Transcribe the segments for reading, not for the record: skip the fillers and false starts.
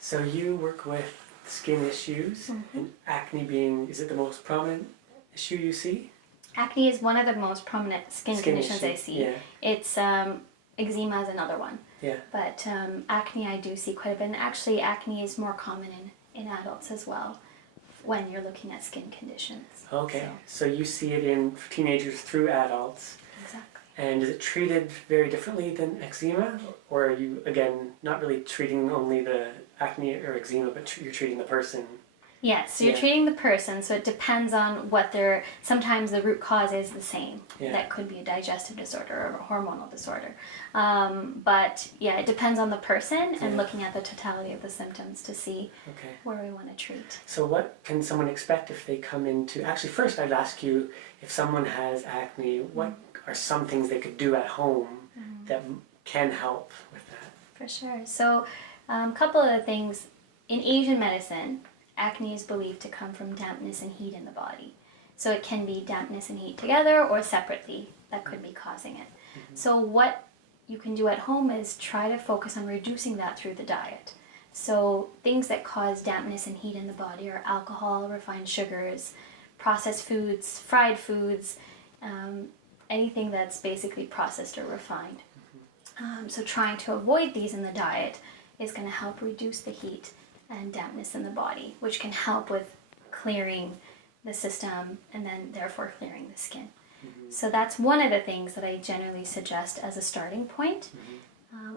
So you work with skin issues, and acne being, is it the most prominent issue you see? Acne is one of the most prominent skin conditions I see. Yeah. It's eczema is another one. Yeah. But acne I do see quite a bit. And actually acne is more common in adults as well when you're looking at skin conditions. Okay. So you see it in teenagers through adults. Exactly. And is it treated very differently than eczema? Or are you, again, not really treating only the acne or eczema, but you're treating the person? Yes, so you're treating the person, so it depends on what sometimes the root cause is the same. Yeah. That could be a digestive disorder or a hormonal disorder. But yeah, it depends on the person and looking at the totality of the symptoms to see where we want to treat. So what can someone expect if they come into, actually first I'd ask you, if someone has acne, what are some things they could do at home that can help with that? For sure. So a couple of things. In Asian medicine, acne is believed to come from dampness and heat in the body. So it can be dampness and heat together or separately that could be causing it. So what you can do at home is try to focus on reducing that through the diet. So things that cause dampness and heat in the body are alcohol, refined sugars, processed foods, fried foods, anything that's basically processed or refined. So trying to avoid these in the diet is going to help reduce the heat and dampness in the body, which can help with clearing the system and then therefore clearing the skin. So that's one of the things that I generally suggest as a starting point.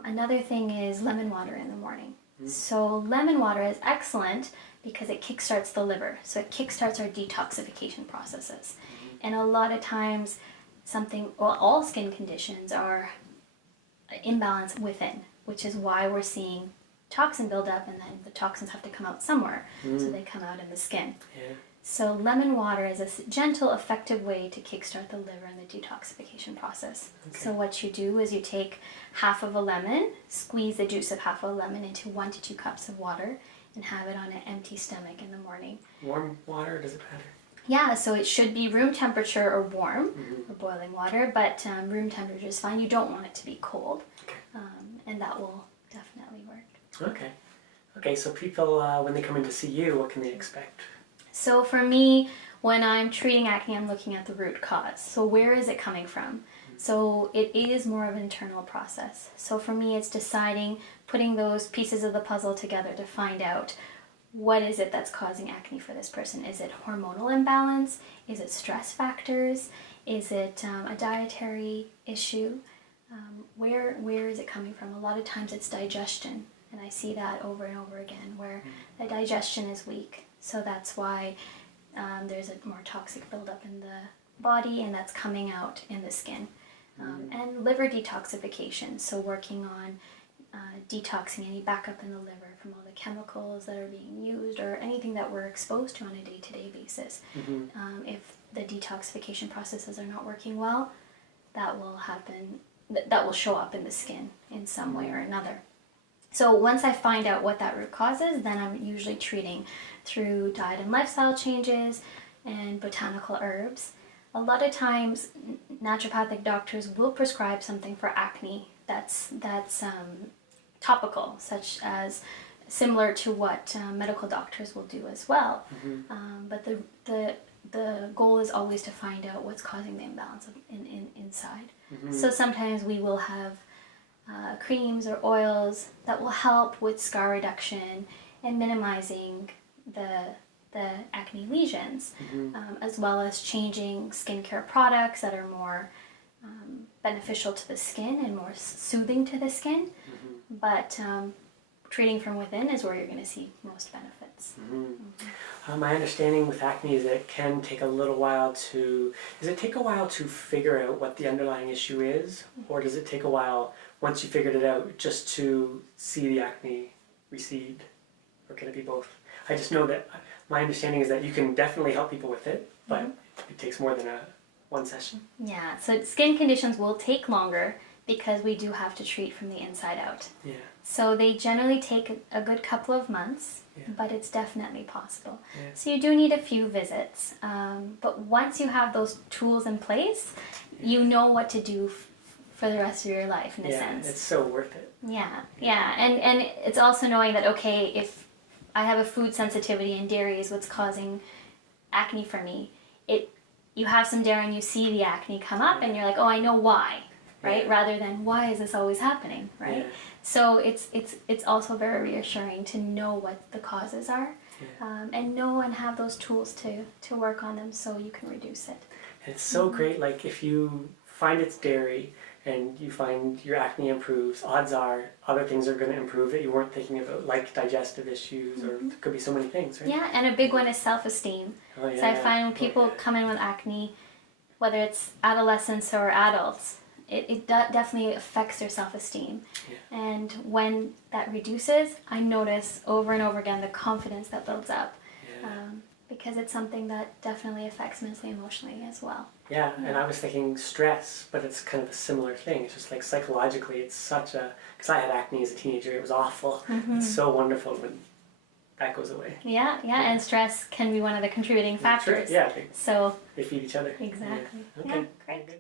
Another thing is lemon water in the morning. So lemon water is excellent because it kickstarts the liver. So it kickstarts our detoxification processes. And a lot of times all skin conditions are imbalance within, which is why we're seeing toxin buildup, and then the toxins have to come out somewhere, so they come out in the skin. Yeah. So lemon water is a gentle, effective way to kickstart the liver and the detoxification process. So what you do is you take half of a lemon, squeeze the juice of half of a lemon into 1 to 2 cups of water, and have it on an empty stomach in the morning. Warm water, does it matter? Yeah, so it should be room temperature or warm, or boiling water, but room temperature is fine. You don't want it to be cold, and that will definitely work. Okay, so people, when they come in to see you, what can they expect? So for me, when I'm treating acne, I'm looking at the root cause. So where is it coming from? So it is more of an internal process. So for me, it's putting those pieces of the puzzle together to find out what is it that's causing acne for this person. Is it hormonal imbalance? Is it stress factors? Is it a dietary issue? Where is it coming from? A lot of times it's digestion. And I see that over and over again, where the digestion is weak. So that's why there's a more toxic buildup in the body, and that's coming out in the skin. And liver detoxification, so working on detoxing any backup in the liver from all the chemicals that are being used or anything that we're exposed to on a day-to-day basis. If the detoxification processes are not working well, that will happen. That will show up in the skin in some way or another. So once I find out what that root cause is, then I'm usually treating through diet and lifestyle changes and botanical herbs. A lot of times, naturopathic doctors will prescribe something for acne that's topical, such as similar to what medical doctors will do as well. But the goal is always to find out what's causing the imbalance inside. So sometimes we will have creams or oils that will help with scar reduction and minimizing the acne lesions, as well as changing skincare products that are more beneficial to the skin and more soothing to the skin. But treating from within is where you're going to see most benefits. My understanding with acne is that it can take a little while to... Does it take a while to figure out what the underlying issue is? Or does it take a while, once you figured it out, just to see the acne recede? Or can it be both? I just know that my understanding is that you can definitely help people with it, but it takes more than one session. Yeah, so skin conditions will take longer because we do have to treat from the inside out. Yeah. So they generally take a good couple of months, but it's definitely possible. Yeah. So you do need a few visits, but once you have those tools in place, you know what to do for the rest of your life in a Yeah, sense. it's so worth it. Yeah. And it's also knowing that, okay, if I have a food sensitivity and dairy is what's causing acne for me, you have some dairy and you see the acne come up and you're like, oh, I know why, right? Yeah. Rather than why is this always happening, right? Yeah. So it's also very reassuring to know what the causes are, and know and have those tools to work on them so you can reduce it. And it's so great, like if you find it's dairy and you find your acne improves, odds are other things are going to improve that you weren't thinking about, like digestive issues, or there could be so many things, right? Yeah, and a big one is self-esteem. Oh, yeah. So I find when people come in with acne, whether it's adolescents or adults, it definitely affects their self-esteem. Yeah. And when that reduces, I notice over and over again the confidence that builds up. Yeah. Because it's something that definitely affects mentally and emotionally as well. Yeah, and I was thinking stress, but it's kind of a similar thing. It's just like psychologically, it's such a... Because I had acne as a teenager, it was awful. It's so wonderful when that goes away. Yeah, and stress can be one of the contributing factors. Yeah, So they feed each other. exactly. Yeah. Okay. Yeah, great. Good.